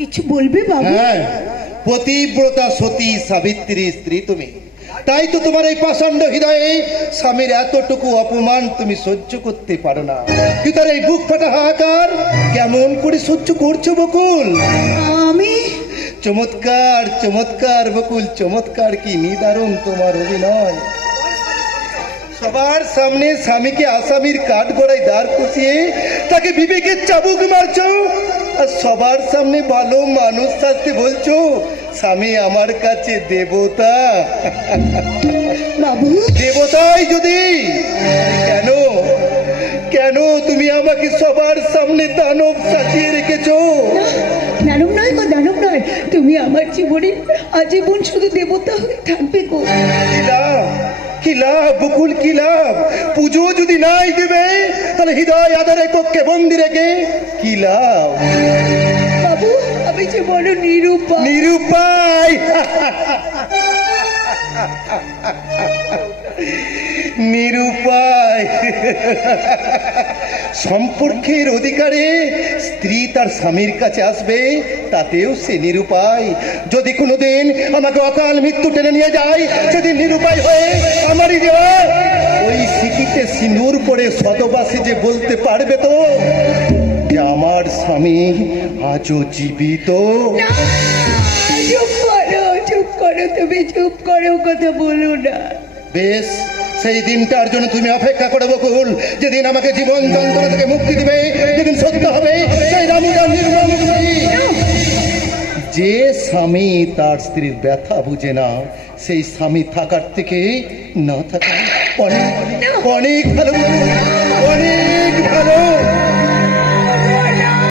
কিছু বলবে বাবু? হ্যাঁ, পতিব্রতা সতী সাবিত্রী স্ত্রী তুমি, তাই তো তোমার এই পাষণ্ড হৃদয়ে স্বামীর এতটুকু অপমান তুমি সহ্য করতে পারো না। কি তার এই বুক ফাটা হাহাকার কেমন করে সহ্য করছো বকুল? আমি চমৎকার চমৎকার বকুল, চমৎকার, কি নিদারুণ তোমার অভিনয়। সবার সামনে স্বামীকে আসামির কাঠ গড়ায় দাঁড় কষিয়ে তাকে বিবেকের চাবুক মারছো, আর সবার সামনে ভালো মানুষ থাকতে বলছো স্বামী আমার কাছে দেবতা। বাবু দেবতাই যদি, কেন কেন তুমি আমাকে সবার সামনে দানব সাজিয়ে রেখেছো? দানব নয় গো, দানব নয়, তুমি আমার জীবনে আজীবন শুধু দেবতা হয়ে থাকবে গো। কি লাভ, কি লাভ বকুল, কি লাভ? পুজো যদি নাই দেবে তাহলে হৃদয় আধারে কক্ষে বন্দি রেখে কি লাভ? বাবু আমি যে বড় নিরুপায়। নিরুপায়, নিরুপায়। সম্পর্কের অধিকারে স্ত্রী তার স্বামীর কাছে আসবে, তাতেও সে নিরুপায়। যদি কোনোদিন আমাকে অকাল মৃত্যু টেনে নিয়ে যায়, সেদিন নিরুপায় হয়ে আমারই দেওয়া ওই সিটিতে সিঁদুর পরে সদবাসী যে বলতে পারবে তো যে আমার স্বামী আজও জীবিত। চুপ করো, চুপ করো, তুমি চুপ করো, কথা বলো না। বেশ, সেই দিনটার জন্য তুমি অপেক্ষা করো বকুল, যেদিন আমাকে জীবন যন্ত্রণা থেকে মুক্তি দিবে, যেদিন সত্য হবে সেই রামুদানির মুক্তি। যে স্বামী তার স্ত্রীর ব্যথা বুঝে না, সেই স্বামী থাকার থেকে না থাকা অনেক অনেক ভালো, অনেক ভালো।